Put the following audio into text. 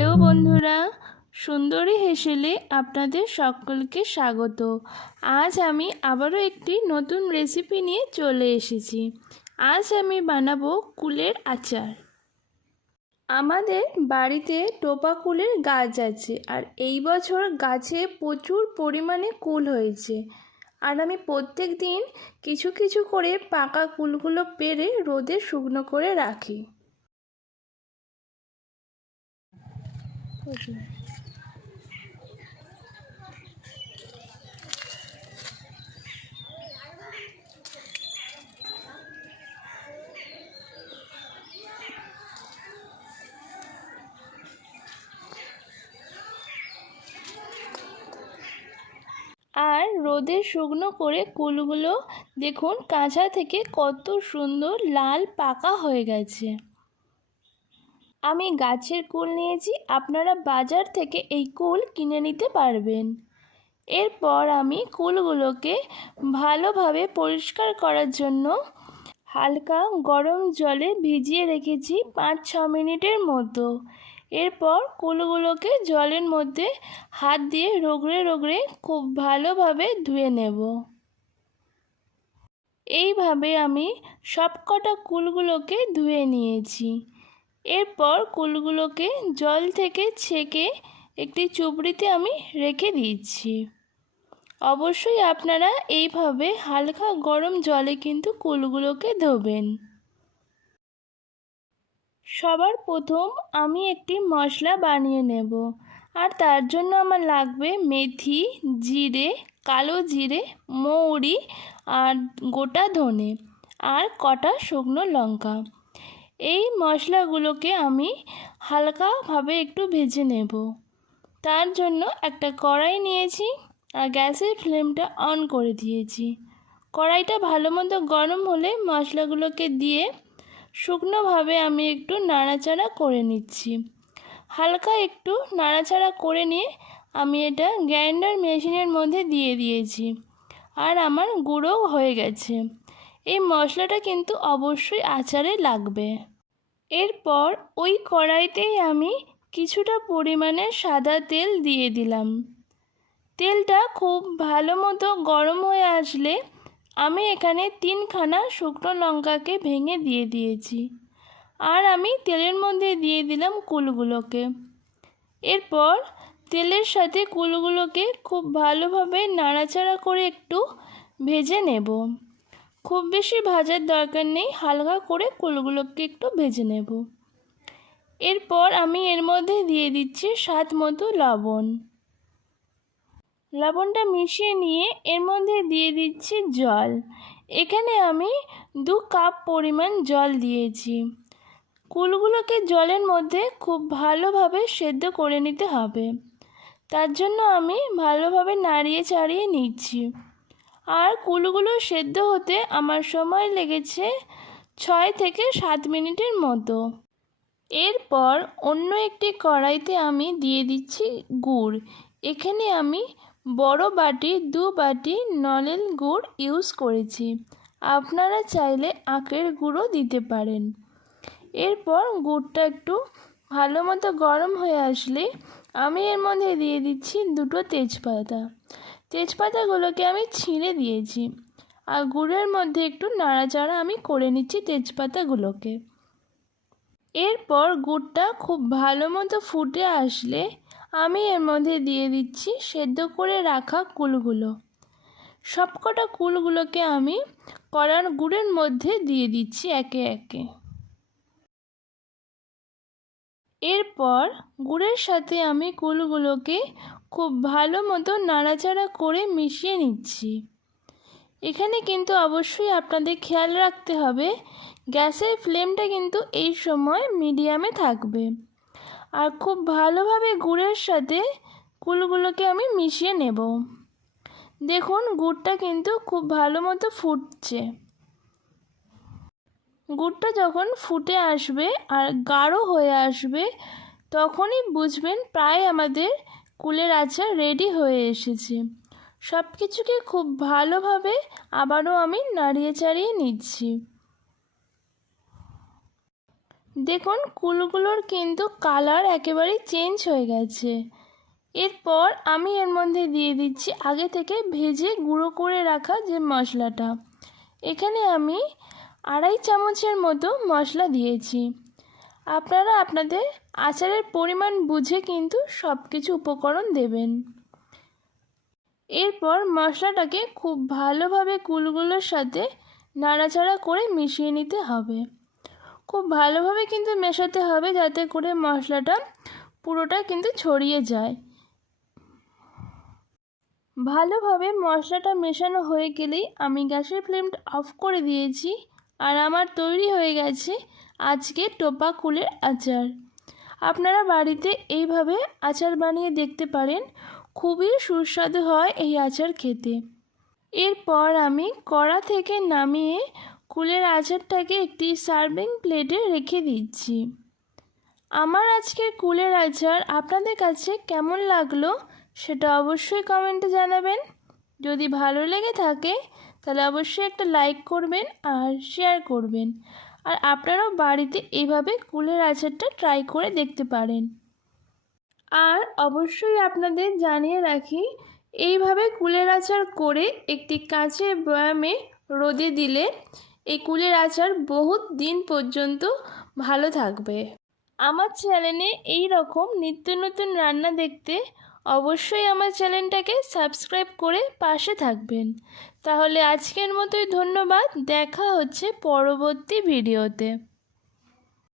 Hello বন্ধুরা, সুন্দরী হেসেলে আপনাদের সকলকে স্বাগত। আজ আমি আবারও একটি নতুন রেসিপি নিয়ে চলে এসেছি। আজ আমি বানাবো কুলের আচার। আমাদের বাড়িতে টোপা কুলের গাছ আছে, আর এই বছর গাছে প্রচুর পরিমাণে কুল হয়েছে। আর আমি প্রত্যেক দিন কিছু কিছু করে পাকা কুলগুলো পেড়ে রোদে শুকনো করে রাখি। আর রোদে শুকনো করে কুলগুলো দেখুন কাঁচা থেকে কত সুন্দর লাল পাকা হয়ে গেছে। আমি গাছের কুল নিয়েছি, আপনারা বাজার থেকে এই কুল কিনে নিতে পারবেন। এরপর আমি কুলগুলোকে ভালোভাবে পরিষ্কার করার জন্য হালকা গরম জলে ভিজিয়ে রেখেছি 5-6 মিনিটের মতো। এরপর কুলগুলোকে জলের মধ্যে হাত দিয়ে রগড়ে রগড়ে খুব ভালোভাবে ধুয়ে নেব। এইভাবে আমি সবকটা কুলগুলোকে ধুয়ে নিয়েছি। এরপর কুলগুলোকে জল থেকে ছেঁকে একটি চুবড়িতে আমি রেখে দিচ্ছি। অবশ্যই আপনারা এইভাবে হালকা গরম জলে কিন্তু কুলগুলোকে ধোবেন। সবার প্রথম আমি একটি মশলা বানিয়ে নেব, আর তার জন্য আমার লাগবে মেথি, জিরে, কালো জিরে, মৌরি আর গোটা ধনে আর কটা শুকনো লঙ্কা। এই মশলাগুলোকে আমি হালকাভাবে একটু ভেজে নেব। তার জন্য একটা কড়াই নিয়েছি আর গ্যাসের ফ্লেমটা অন করে দিয়েছি। কড়াইটা ভালো মতো গরম হলে মশলাগুলোকে দিয়ে শুকনোভাবে আমি একটু নাড়াচাড়া করে নিচ্ছি। হালকা একটু নাড়াচাড়া করে নিয়ে আমি এটা গ্রাইন্ডার মেশিনের মধ্যে দিয়ে দিয়েছি, আর আমার গুঁড়ো হয়ে গেছে। এই মশলাটা কিন্তু অবশ্যই আচারে লাগবে। এরপর ওই কড়াইতেই আমি কিছুটা পরিমাণে সাদা তেল দিয়ে দিলাম। তেলটা খুব ভালো মতো গরম হয়ে আসলে আমি এখানে 3খানা শুকনো লঙ্কাকে ভেঙে দিয়ে দিয়েছি, আর আমি তেলের মধ্যে দিয়ে দিলাম কুলগুলোকে। এরপর তেলের সাথে কুলগুলোকে খুব ভালোভাবে নাড়াচাড়া করে একটু ভেজে নেব। খুব বেশি ভাজার দরকার নেই, হালকা করে কুলগুলোকে একটু ভেজে নেব। এরপর আমি এর মধ্যে দিয়ে দিচ্ছি স্বাদ মতো লবণ। লবণটা মিশিয়ে নিয়ে এর মধ্যে দিয়ে দিচ্ছি জল। এখানে আমি 2 কাপ পরিমাণ জল দিয়েছি। কুলগুলোকে জলের মধ্যে খুব ভালোভাবে সেদ্ধ করে নিতে হবে। তার জন্য আমি ভালোভাবে নাড়িয়ে চাড়িয়ে নিচ্ছি। আর কুলগুলো সেদ্ধ হতে আমার সময় লেগেছে 6 থেকে 7 মিনিটের মতো। এরপর অন্য একটি কড়াইতে আমি দিয়ে দিচ্ছি গুড়। এখানে আমি বড় বাটি 2 বাটি নলেন গুড় ইউজ করেছি। আপনারা চাইলে আখের গুঁড়ো দিতে পারেন। এরপর গুড়টা একটু ভালো মতো গরম হয়ে আসলে আমি এর মধ্যে দিয়ে দিচ্ছি 2টো তেজপাতা। তেজপাতাগুলোকে আমি ছিঁড়ে দিয়েছি, আর গুড়ের মধ্যে একটু নাড়াচাড়া আমি করে নিচ্ছি তেজপাতাগুলোকে। এরপর গুড়টা খুব ভালো মতো ফুটে আসলে আমি এর মধ্যে দিয়ে দিচ্ছি সেদ্ধ করে রাখা কুলগুলো। সবকটা কুলগুলোকে আমি কড়ার গুড়ের মধ্যে দিয়ে দিচ্ছি একে একে। এরপর গুড়ের সাথে আমি কুলগুলোকে খুব ভালো মতো নাড়াচাড়া করে মিশিয়ে নিচ্ছি। এখানে কিন্তু অবশ্যই আপনাদের খেয়াল রাখতে হবে গ্যাসের ফ্লেমটা কিন্তু এই সময় মিডিয়ামে থাকবে। আর খুব ভালোভাবে গুড়ের সাথে কুলগুলোকে আমি মিশিয়ে নেব। দেখুন গুড়টা কিন্তু খুব ভালো মতো ফুটছে। গুড়টা যখন ফুটে আসবে আর গাঢ় হয়ে আসবে তখনই বুঝবেন প্রায় আমাদের কুলের আচার রেডি হয়ে এসেছে। সব কিছুকে খুব ভালোভাবে আবারও আমি নাড়িয়ে চাড়িয়ে নিচ্ছি। দেখুন কুলগুলোর কিন্তু কালার একেবারেই চেঞ্জ হয়ে গেছে। এরপর আমি এর মধ্যে দিয়ে দিচ্ছি আগে থেকে ভেজে গুঁড়ো করে রাখা যে মশলাটা। এখানে আমি 2.5 চামচের মতো মশলা দিয়েছি। আপনারা আপনাদের আচারের পরিমাণ বুঝে কিন্তু সব কিছু উপকরণ দেবেন। এরপর মশলাটাকে খুব ভালোভাবে কুলগুলোর সাথে নাড়াচাড়া করে মিশিয়ে নিতে হবে। খুব ভালোভাবে কিন্তু মেশাতে হবে যাতে করে মশলাটা পুরোটা কিন্তু ছড়িয়ে যায়। ভালোভাবে মশলাটা মেশানো হয়ে গেলেই আমি গ্যাসের ফ্লেমটা অফ করে দিয়েছি আর আমার তৈরি হয়ে গেছে আজকে টোপা কুলের আচার। আপনারা বাড়িতে এইভাবে আচার বানিয়ে দেখতে পারেন, খুবই সুস্বাদু হয় এই আচার খেতে। এরপর আমি কড়া থেকে নামিয়ে কুলের আচারটাকে একটি সার্ভিং প্লেটে রেখে দিচ্ছি। আমার আজকের কুলের আচার আপনাদের কাছে কেমন লাগলো সেটা অবশ্যই কমেন্টে জানাবেন। যদি ভালো লেগে থাকে তাহলে অবশ্যই একটা লাইক করবেন আর শেয়ার করবেন। আর আপনারাও বাড়িতে এইভাবে কুলের আচারটা ট্রাই করে দেখতে পারেন। আর অবশ্যই আপনাদের জানিয়ে রাখি, এইভাবে কুলের আচার করে একটি কাঁচের বয়ামে রোদে দিলে এই কুলের আচার বহুত দিন পর্যন্ত ভালো থাকবে। আমার চ্যানেলে এই রকম নিত্য নতুন রান্না দেখতে অবশ্যই আমার চ্যানেলটাকে সাবস্ক্রাইব করে পাশে থাকবেন। তাহলে আজকের মতোই ধন্যবাদ, দেখা হচ্ছে পরবর্তী ভিডিওতে।